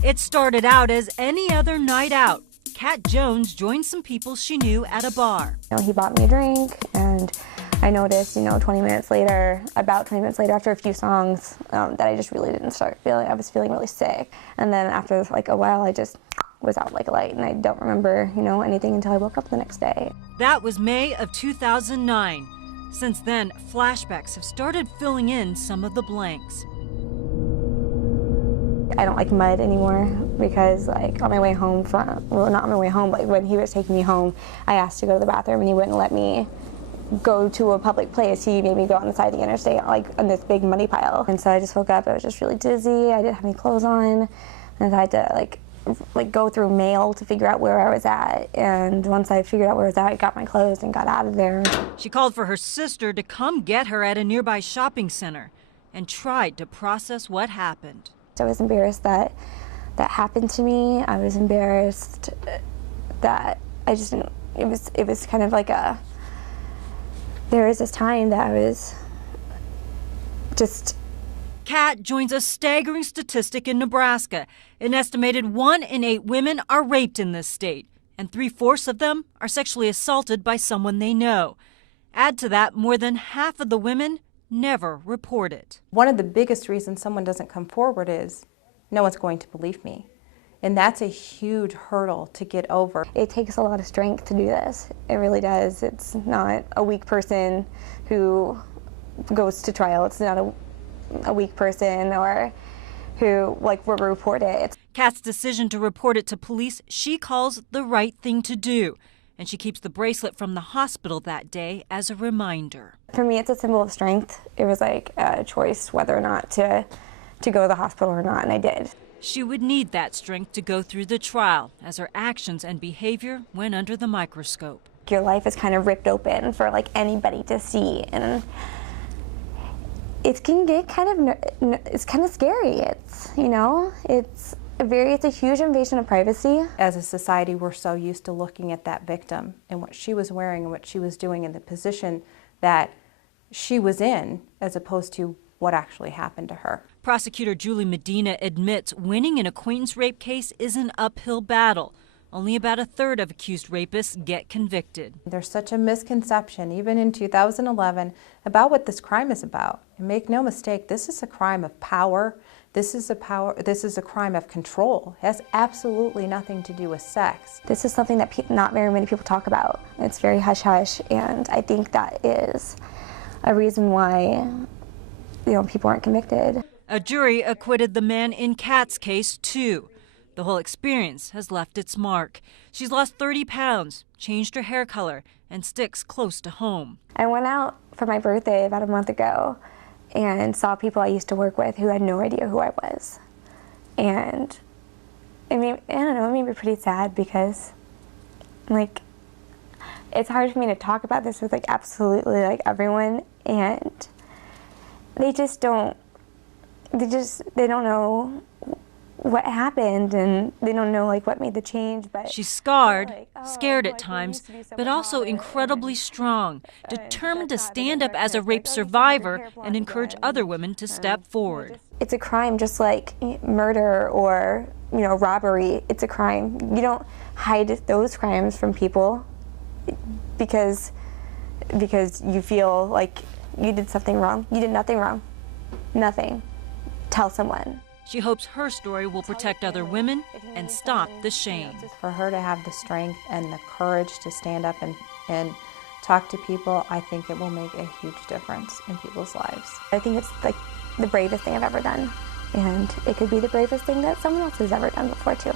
It started out as any other night out. Kat Jones joined some people she knew at a bar. He bought me a drink, and I noticed, 20 minutes later, about 20 minutes later, after a few songs, that I just really didn't start feeling, I was feeling really sick. And then after like a while, I just was out like a light, and I don't remember, anything until I woke up the next day. That was May of 2009. Since then, flashbacks have started filling in some of the blanks. I don't like mud anymore because, like, on my way home well, not on my way home, but when he was taking me home, I asked to go to the bathroom and he wouldn't let me go to a public place. He made me go on the side of the interstate, like, on this big muddy pile. And so I just woke up, I was just really dizzy, I didn't have any clothes on, and I had to, like go through mail to figure out where I was at. And once I figured out where I was at, I got my clothes and got out of there. She called for her sister to come get her at a nearby shopping center and tried to process what happened. I was embarrassed that that happened to me. I was embarrassed that I just didn't, it was kind of like there was this time that I was just. Kat joins a staggering statistic in Nebraska. An estimated 1 in 8 women are raped in this state, and 3/4 of them are sexually assaulted by someone they know. Add to that, more than half of the women never report it. One of the biggest reasons someone doesn't come forward is no one's going to believe me. And that's a huge hurdle to get over. It takes a lot of strength to do this. It really does. It's not a weak person who goes to trial. It's not a weak person or who will report it. Kat's decision to report it to police she calls the right thing to do. And she keeps the bracelet from the hospital that day as a reminder. For me, it's a symbol of strength. It was like a choice whether or not to go to the hospital or not, and I did. She would need that strength to go through the trial as her actions and behavior went under the microscope. Your life is kind of ripped open for anybody to see, and it can get it's kind of scary. It's a huge invasion of privacy. As a society, we're so used to looking at that victim and what she was wearing and what she was doing in the position that she was in, as opposed to what actually happened to her. Prosecutor Julie Medina admits winning an acquaintance rape case is an uphill battle. Only about 1/3 of accused rapists get convicted. There's such a misconception, even in 2011, about what this crime is about. And make no mistake, this is a crime of power. This is a crime of control. It has absolutely nothing to do with sex. This is something that not very many people talk about. It's very hush-hush, and I think that is a reason why people aren't convicted. A jury acquitted the man in Kat's case, too. The whole experience has left its mark. She's lost 30 pounds, changed her hair color, and sticks close to home. I went out for my birthday about a month ago and saw people I used to work with who had no idea who I was. And I don't know, it made me pretty sad because, it's hard for me to talk about this with, absolutely, everyone, and they don't know what happened, and they don't know what made the change. But she's scarred, scared at times, but also incredibly strong, determined to stand up as a rape survivor and encourage other women to step forward. It's a crime just like murder or robbery. It's a crime. You don't hide those crimes from people because you feel like you did something wrong. You did nothing wrong. Nothing. Tell someone. She hopes her story will protect other women and stop the shame. For her to have the strength and the courage to stand up and talk to people, I think it will make a huge difference in people's lives. I think it's the bravest thing I've ever done, and it could be the bravest thing that someone else has ever done before too.